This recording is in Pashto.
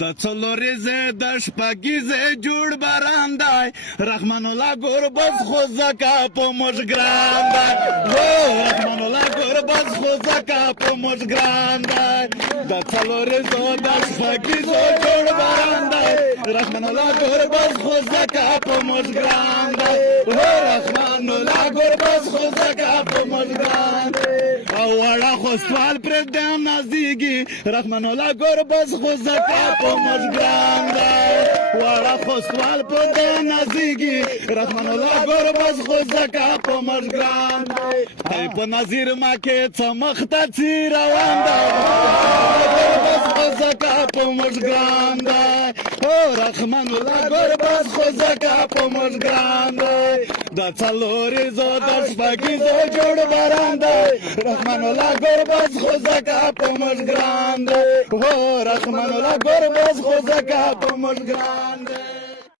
د څلوريزه د شپږیزه جوړ باران دی رحمان الله ګوربز خو زکا په موږ ګران دی رحمان الله ګوربز خو زکا په موږ ګران دی د څلوريزه د شپږیزه جوړ باران دی رحمان الله ګوربز خو زکا په موږ ګران دی رحمان الله ګوربز خو زکا په موږ ګران دی او وړه خو سوال پر دم نازيږي رحمان الله ګوربز خو زکا په موږ ګران دی وړه خو سوال پر دم نازيږي رحمان الله ګوربز خو زکا په موږ ګران دی په نظیر ما کې څه مخته چی روان دی ګوربز خو زکا په موږ ګران دی رحمان الله ګوربز خو زکا په موږ ګران دی د څلوريزه د شپږیزه جوړ باران دی رحمان الله ګوربز خو زکا په موږ ګران دی رحمان الله ګوربز خو زکا په موږ ګران دی